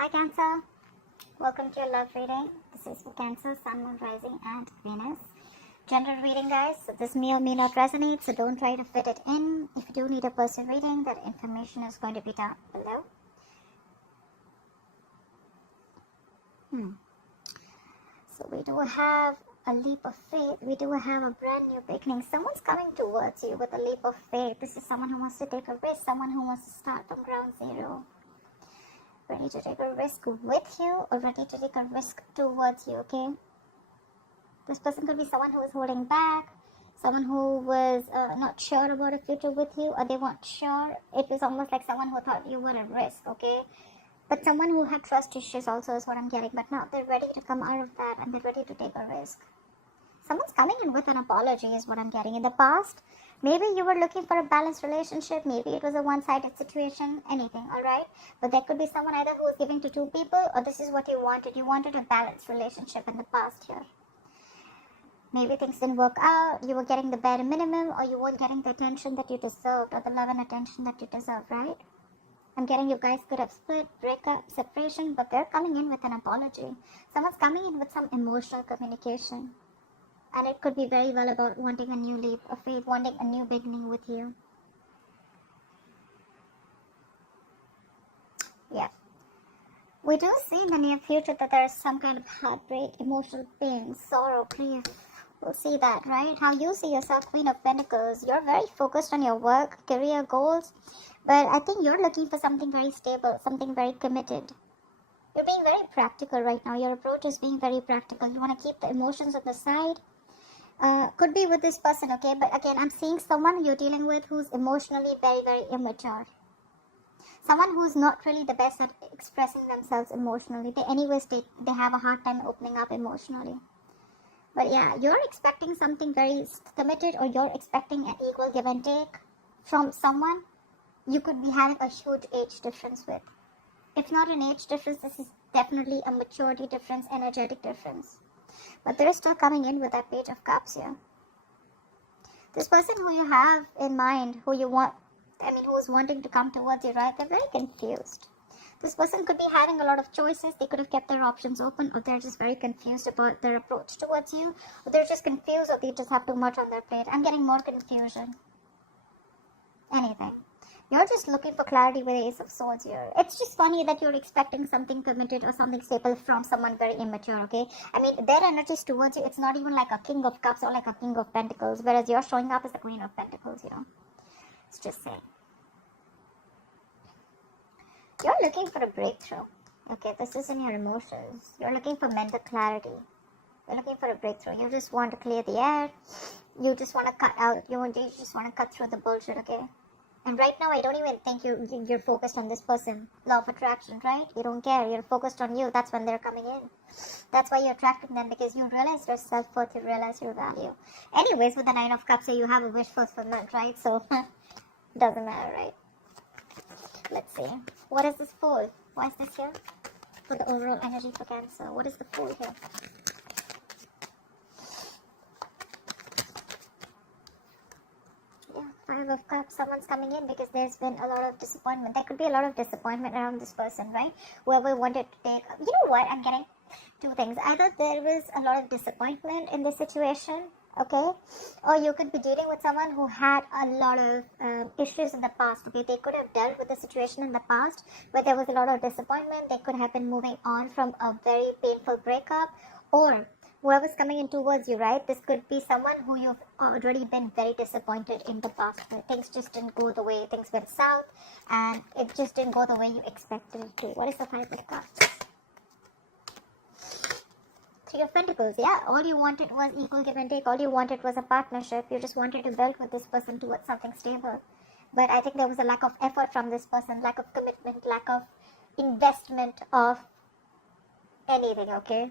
Hi Cancer, welcome to your love reading. This is for Cancer, Sun, Moon, Rising and Venus. General reading guys, so this may or may not resonate, so don't try to fit it in. If you do need a personal reading, that information is going to be down below. So we do have a leap of faith. We do have a brand new beginning. Someone's coming towards you with a leap of faith. This is someone who wants to take a risk, someone who wants to start from ground zero. Ready to take a risk with you or ready to take a risk towards you, okay? This person could be someone who is holding back, someone who was not sure about a future with you, or they weren't sure. It was almost like someone who thought you were a risk, okay? But someone who had trust issues also is what I'm getting. But now they're ready to come out of that and they're ready to take a risk. Someone's coming in with an apology is what I'm getting. In the past, maybe you were looking for a balanced relationship. Maybe it was a one-sided situation. Anything, alright? But there could be someone either who is giving to two people or this is what you wanted. You wanted a balanced relationship in the past here. Maybe things didn't work out. You were getting the bare minimum or you weren't getting the attention that you deserved or the love and attention that you deserve, right? I'm getting you guys could have split, breakup, separation, but they're coming in with an apology. Someone's coming in with some emotional communication. And it could be very well about wanting a new leap of faith, wanting a new beginning with you. Yeah. We do see in the near future that there is some kind of heartbreak, emotional pain, sorrow, grief. We'll see that, right? How you see yourself, Queen of Pentacles. You're very focused on your work, career goals. But I think you're looking for something very stable, something very committed. You're being very practical right now. Your approach is being very practical. You want to keep the emotions on the side. Could be with this person, okay? But again, I'm seeing someone you're dealing with who's emotionally very, very immature. Someone who's not really the best at expressing themselves emotionally. They have a hard time opening up emotionally. But yeah, you're expecting something very committed or you're expecting an equal give and take from someone you could be having a huge age difference with. If not an age difference, this is definitely a maturity difference, energetic difference. But they're still coming in with that Page of Cups here. This person who you have in mind, who's wanting to come towards you, right? They're very confused. This person could be having a lot of choices. They could have kept their options open, or they're just very confused about their approach towards you, or they're just confused, or they just have too much on their plate. I'm getting more confusion. Anything. You're just looking for clarity with the Ace of Swords here. It's just funny that you're expecting something committed or something stable from someone very immature, okay? I mean, their energies towards you, it's not even like a King of Cups or like a King of Pentacles, whereas you're showing up as the Queen of Pentacles, you know? It's just saying. You're looking for a breakthrough, okay? This is in your emotions. You're looking for mental clarity. You're looking for a breakthrough. You just want to clear the air. You just want to cut out. You just want to cut through the bullshit, okay? And right now, I don't even think you're focused on this person. Law of attraction, right? You don't care. You're focused on you. That's when they're coming in. That's why you're attracting them, because you realize your self-worth, you realize your value. Anyways, with the Nine of Cups, you have a wish fulfillment, right? So, doesn't matter, right? Let's see. What is this Fool? Why is this here? For the overall energy for Cancer. What is the Fool here? Five of Cups, someone's coming in because there's been a lot of disappointment. There could be a lot of disappointment around this person, right? Whoever wanted to take... You know what? I'm getting two things. Either there was a lot of disappointment in this situation, okay? Or you could be dealing with someone who had a lot of issues in the past, okay? They could have dealt with the situation in the past, but there was a lot of disappointment. They could have been moving on from a very painful breakup, or... whoever's coming in towards you, right? This could be someone who you've already been very disappointed in the past. Things just didn't go the way things went south, and it just didn't go the way you expected it to. What is the Five of Cups? Three of Pentacles, yeah. All you wanted was equal give and take. All you wanted was a partnership. You just wanted to build with this person towards something stable. But I think there was a lack of effort from this person, lack of commitment, lack of investment of anything, okay?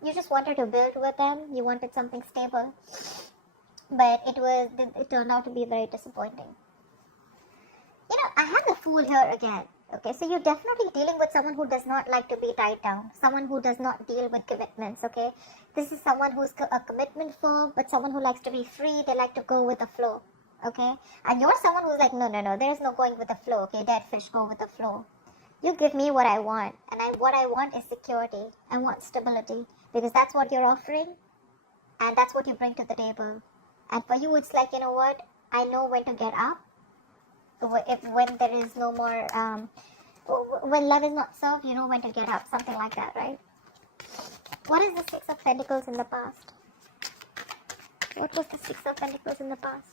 You just wanted to build with them. You wanted something stable. But it turned out to be very disappointing. You know, I have the Fool here again. Okay, so you're definitely dealing with someone who does not like to be tied down. Someone who does not deal with commitments, okay? This is someone who's a commitment phobe, but someone who likes to be free. They like to go with the flow, okay? And you're someone who's like, no, there's no going with the flow, okay? Dead fish, go with the flow. You give me what I want, and what I want is security. I want stability, because that's what you're offering, and that's what you bring to the table. And for you, it's like, you know what? I know when to get up. When there is no more, when love is not served, you know when to get up. Something like that, right? What is the Six of Pentacles in the past? What was the Six of Pentacles in the past?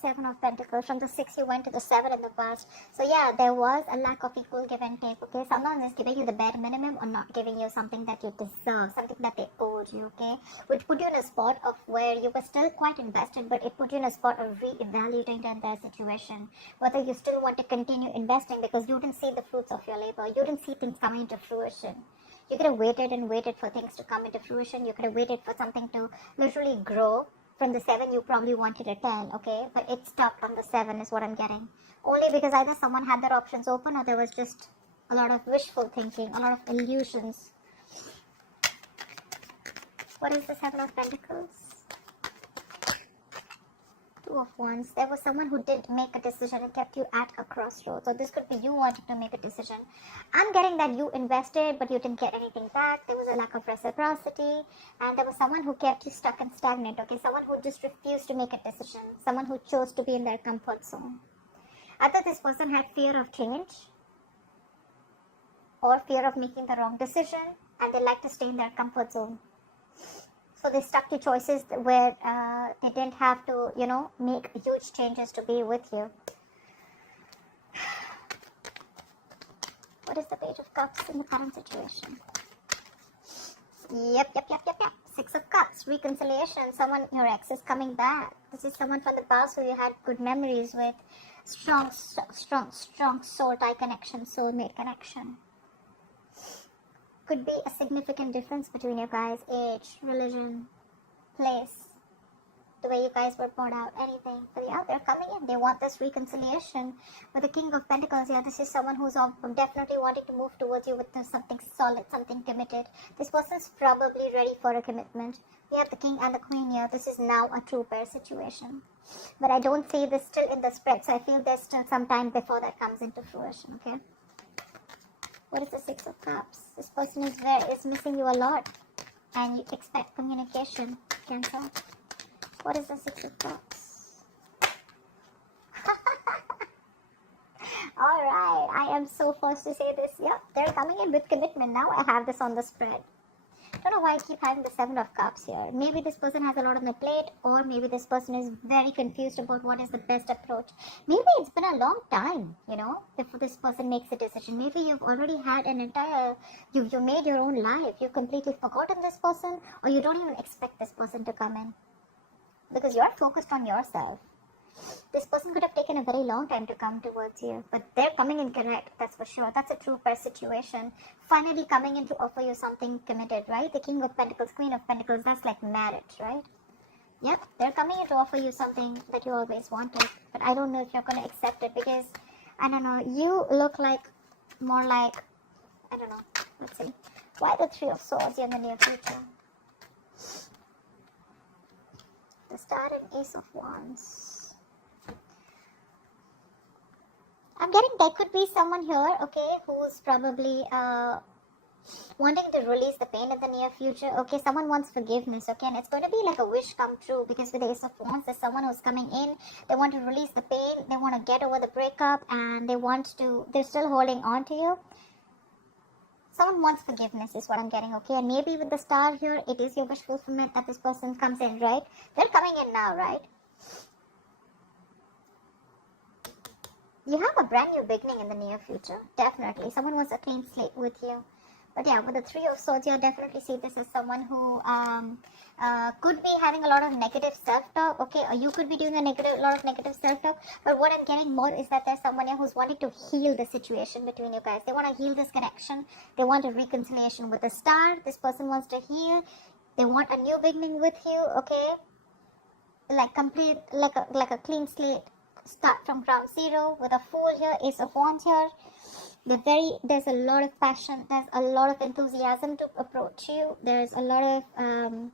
Seven of Pentacles. From the 6 you went to the 7 in the past. So yeah, there was a lack of equal give and take. Okay, someone is giving you the bare minimum or not giving you something that you deserve, something that they owed you. Okay, which put you in a spot of where you were still quite invested, but it put you in a spot of re-evaluating the entire situation, whether you still want to continue investing because you didn't see the fruits of your labor. You didn't see things coming into fruition. You could have waited and waited for things to come into fruition. You could have waited for something to literally grow. From the 7, you probably wanted a 10, okay? But it stopped on the 7 is what I'm getting. Only because either someone had their options open or there was just a lot of wishful thinking, a lot of illusions. What is the 7 of Pentacles? 2 of Wands. There was someone who didn't make a decision and kept you at a crossroads. So this could be you wanting to make a decision. I'm getting that you invested, but you didn't get anything back. There was a lack of reciprocity. And there was someone who kept you stuck and stagnant. Okay, someone who just refused to make a decision. Someone who chose to be in their comfort zone. Either this person had fear of change or fear of making the wrong decision, and they like to stay in their comfort zone. So they stuck to choices where they didn't have to, you know, make huge changes to be with you. What is the Page of Cups in the current situation? Yep. 6 of Cups, reconciliation. Someone, your ex is coming back. This is someone from the past who you had good memories with. Strong soul tie connection, soulmate connection. Could be a significant difference between you guys, age, religion, place, the way you guys were poured out, anything. But yeah, they're coming in. They want this reconciliation. With the King of Pentacles, yeah, this is someone who's definitely wanting to move towards you with something solid, something committed. This person's probably ready for a commitment. We have the King and the Queen here. This is now a true pair situation. But I don't see this still in the spread, so I feel there's still some time before that comes into fruition, okay? What is the 6 of Cups? This person is missing you a lot, and you expect communication, Cancer. What is the 6 of Cups? Alright, I am so forced to say this. Yep, they're coming in with commitment now. I have this on the spread. Don't know why I keep having the 7 of Cups here. Maybe this person has a lot on the plate, or maybe this person is very confused about what is the best approach. Maybe it's been a long time, you know, before this person makes a decision. Maybe you've already had an entire, you made your own life. You've completely forgotten this person, or you don't even expect this person to come in. Because you're focused on yourself. This person could have taken a very long time to come towards you, but they're coming in correct, that's for sure. That's a true pair situation. Finally coming in to offer you something committed, right? The King of Pentacles, Queen of Pentacles, that's like marriage, right? Yep, they're coming in to offer you something that you always wanted, but I don't know if you're going to accept it because, I don't know, you look like, more like, I don't know, let's see. Why the 3 of Swords in the near future? The Star and Ace of Wands. I'm getting there could be someone here, okay, who's probably wanting to release the pain in the near future. Okay, someone wants forgiveness, okay, and it's going to be like a wish come true because with the Ace of Wands, there's someone who's coming in. They want to release the pain. They want to get over the breakup, and they're still holding on to you. Someone wants forgiveness is what I'm getting, okay, and maybe with the Star here, it is your wish fulfillment that this person comes in, right? They're coming in now, right? You have a brand new beginning in the near future. Definitely. Someone wants a clean slate with you. But yeah, with the 3 of Swords, you definitely see this as someone who could be having a lot of negative self-talk. Okay, or you could be doing a lot of negative self-talk. But what I'm getting more is that there's someone here who's wanting to heal the situation between you guys. They want to heal this connection. They want a reconciliation with the Star. This person wants to heal. They want a new beginning with you. Okay, like complete, like a clean slate. start from ground zero with a Fool here, Ace of Wands here. There's a lot of passion, there's a lot of enthusiasm to approach you. There's a lot of,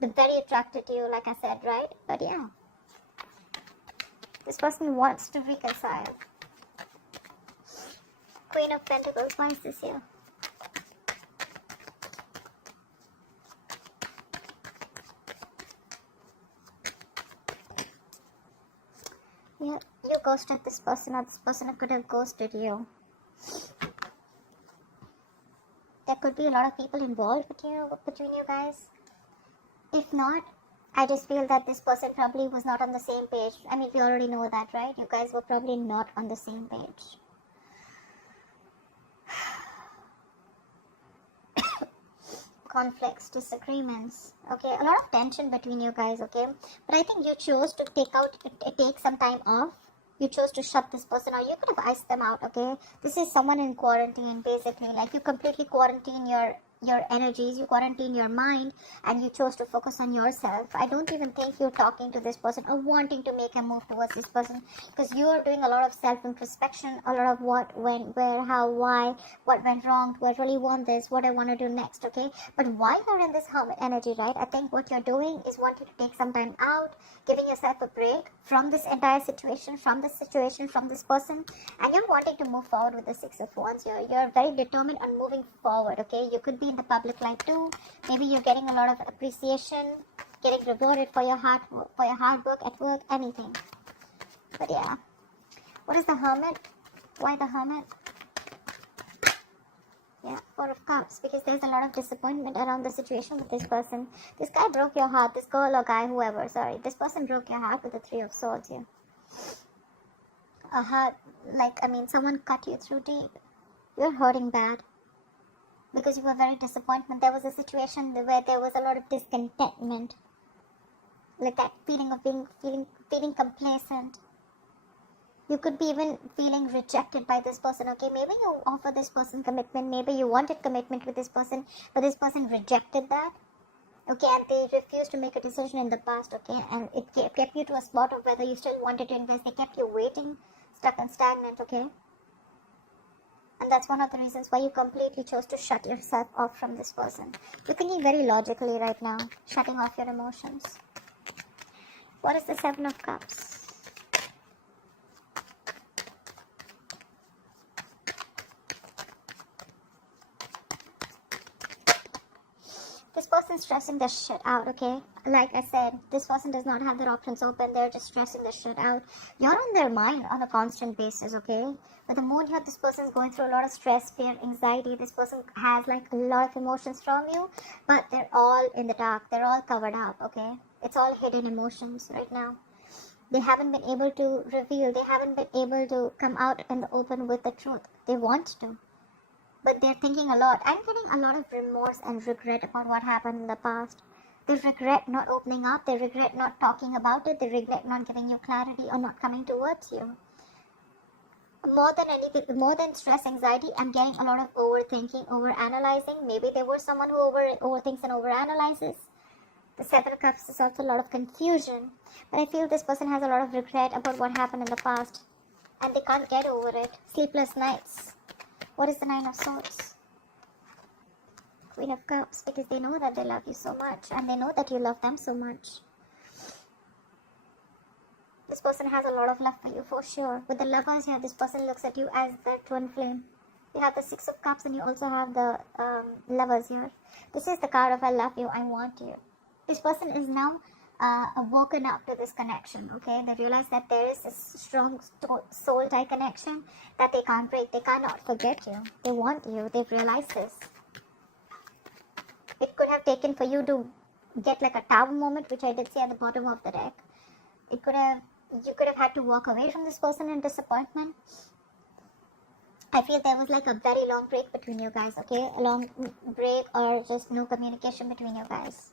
they're very attracted to you, like I said, right? But yeah, this person wants to reconcile. Queen of Pentacles, why is this here? Yeah, you ghosted this person, or this person could have ghosted you. There could be a lot of people involved between you guys. If not, I just feel that this person probably was not on the same page. I mean, we already know that, right? You guys were probably not on the same page. Conflicts, disagreements, okay, a lot of tension between you guys, okay, but I think you chose to take some time off. You chose to shut this person, or you could have iced them out, okay. This is someone in quarantine, basically, like you completely quarantine your energies, you quarantine your mind, and you chose to focus on yourself. I don't even think you're talking to this person or wanting to make a move towards this person, because you are doing a lot of self-introspection, a lot of what, when, where, how, why, what went wrong, do I really want this, what I want to do next, okay. But while you're in this hermit energy, right, I think what you're doing is wanting to take some time out, giving yourself a break from this entire situation, from this person, and you're wanting to move forward with the Six of Wands. You're very determined on moving forward, okay. You could be in the public light too. Maybe you're getting a lot of appreciation, getting rewarded for your hard work at work, anything. But yeah, what is the Hermit? Why the Hermit? Yeah, Four of Cups, because there's a lot of disappointment around the situation with this person. This guy broke your heart, this girl or guy, whoever, sorry. This person broke your heart with the Three of Swords here. A heart, like, I mean, someone cut you through deep. You're hurting bad, because you were very disappointed. There was a situation where there was a lot of discontentment, like that feeling of feeling complacent. You could be even feeling rejected by this person, okay. Maybe you offer this person commitment, maybe you wanted commitment with this person, but this person rejected that, okay, and they refused to make a decision in the past, okay, and it kept you to a spot of whether you still wanted to invest. They kept you waiting, stuck and stagnant, okay. And that's one of the reasons why you completely chose to shut yourself off from this person. You're thinking very logically right now, shutting off your emotions. What is the Seven of Cups? This person's stressing the shit out, okay? Like I said, this person does not have their options open. They're just stressing the shit out. You're on their mind on a constant basis, okay? With the moon here, this person is going through a lot of stress, fear, anxiety. This person has like a lot of emotions from you, but they're all in the dark. They're all covered up, okay? It's all hidden emotions right now. They haven't been able to reveal. They haven't been able to come out in the open with the truth. They want to, but they're thinking a lot. I'm getting a lot of remorse and regret about what happened in the past. They regret not opening up. They regret not talking about it. They regret not giving you clarity or not coming towards you. More than anything, more than stress, anxiety, I'm getting a lot of overthinking, overanalyzing. Maybe they were someone who overthinks and overanalyzes. The Seven of Cups is also a lot of confusion. But I feel this person has a lot of regret about what happened in the past, and they can't get over it. Sleepless nights. What is the Nine of Swords? Queen of Cups, because they know that they love you so much, and they know that you love them so much. This person has a lot of love for you, for sure. With the Lovers here, this person looks at you as their twin flame. You have the Six of Cups, and you also have the Lovers here. This is the card of I love you, I want you. This person is now woken up to this connection, okay? They realize that there is a strong soul tie connection that they can't break. They cannot forget you. They want you. They've realized this. It could have taken for you to get like a tower moment, which I did see at the bottom of the deck. You could have had to walk away from this person in disappointment. I feel there was like a very long break between you guys, okay? A long break or just no communication between you guys.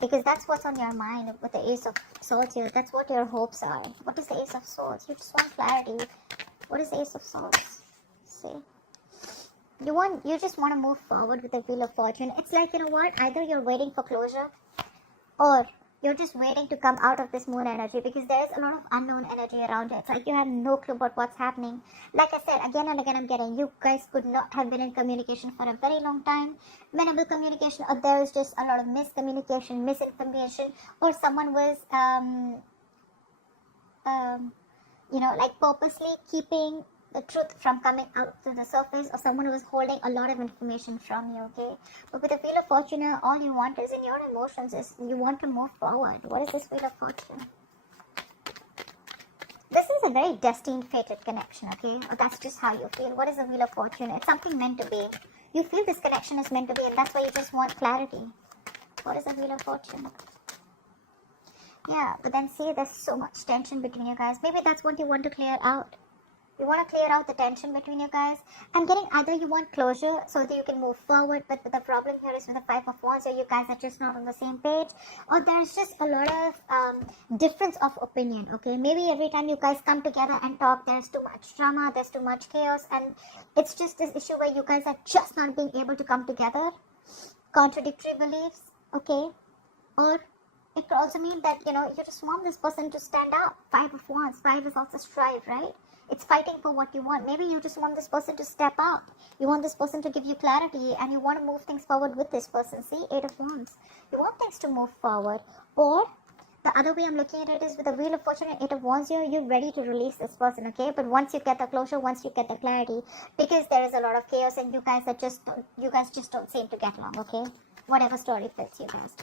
Because that's what's on your mind with the Ace of Swords here. That's what your hopes are. What is the Ace of Swords? You just want clarity. What is the Ace of Swords? See? You just want to move forward with the Wheel of Fortune. It's like, you know what? Either you're waiting for closure, or You're just waiting to come out of this moon energy because there is a lot of unknown energy around it. It's like you have no clue about what's happening. Like I said, again and again, I'm getting you guys could not have been in communication for a very long time. Whenever communication, or there is just a lot of miscommunication, misinformation, or someone was, like purposely keeping the truth from coming out to the surface, or someone who is holding a lot of information from you, okay? But with the Wheel of Fortune, all you want is in your emotions is you want to move forward. What is this Wheel of Fortune? This is a very destined, fated connection, okay? Or that's just how you feel. What is the Wheel of Fortune? It's something meant to be. You feel this connection is meant to be, and that's why you just want clarity. What is the Wheel of Fortune? Yeah, but then see, there's so much tension between you guys. Maybe that's what you want to clear out. You want to clear out the tension between you guys. I'm getting either you want closure so that you can move forward, but the problem here is with the Five of Wands, or you guys are just not on the same page, or there's just a lot of difference of opinion, okay? Maybe every time you guys come together and talk, there's too much drama, there's too much chaos, and it's just this issue where you guys are just not being able to come together. Contradictory beliefs, okay? Or it could also mean that, you just want this person to stand up. Five of Wands, five is also strive, right? It's fighting for what you want. Maybe you just want this person to step up. You want this person to give you clarity, and you want to move things forward with this person. See, Eight of Wands. You want things to move forward. Or the other way I'm looking at it is with the Wheel of Fortune and Eight of Wands here, you're ready to release this person, okay? But once you get the closure, once you get the clarity, because there is a lot of chaos and you guys just don't seem to get along, okay? Whatever story fits you guys.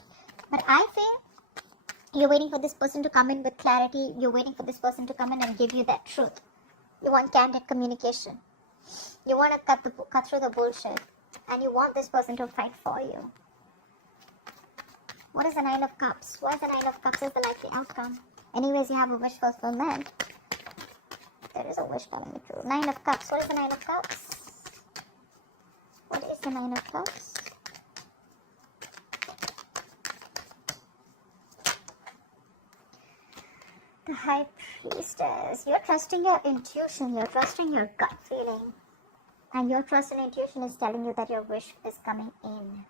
But I feel you're waiting for this person to come in with clarity. You're waiting for this person to come in and give you that truth. You want candid communication. You want to cut through the bullshit. And you want this person to fight for you. What is the Nine of Cups? Why is the Nine of Cups is the likely outcome? Anyways, you have a wish fulfillment. There is a wish coming true. Nine of Cups. What is the Nine of Cups? What is the Nine of Cups? The High Priestess. You're trusting your intuition. You're trusting your gut feeling. And your trust and intuition is telling you that your wish is coming in.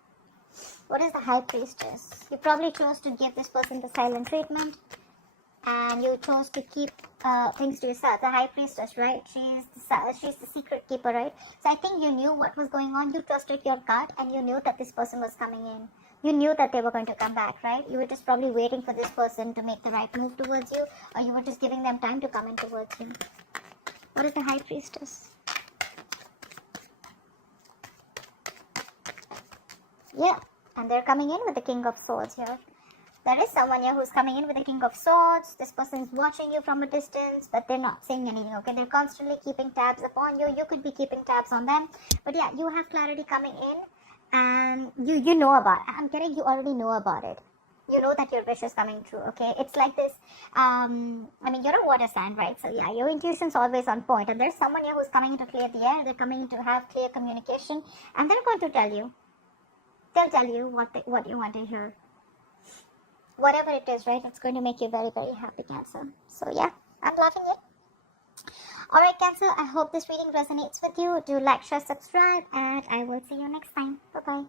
What is the High Priestess? You probably chose to give this person the silent treatment. And you chose to keep things to yourself. The High Priestess, right? She's the secret keeper, right? So I think you knew what was going on. You trusted your gut and you knew that this person was coming in. You knew that they were going to come back, right? You were just probably waiting for this person to make the right move towards you, or you were just giving them time to come in towards you. What is the High Priestess? Yeah, and they're coming in with the King of Swords here. There is someone here who's coming in with the King of Swords. This person is watching you from a distance, but they're not saying anything, okay? They're constantly keeping tabs upon you. You could be keeping tabs on them. But yeah, you have clarity coming in. And you know about it. I'm getting you already know about it. You know that your wish is coming true, okay? It's like this, you're a water sign, right? So yeah, your intuition's always on point. And there's someone here who's coming in to clear the air. They're coming in to have clear communication. And they're going to tell you. They'll tell you what you want to hear. Whatever it is, right? It's going to make you very, very happy, Cancer. So yeah, I'm loving it. Alright, Cancer, I hope this reading resonates with you. Do like, share, subscribe, and I will see you next time. Bye-bye.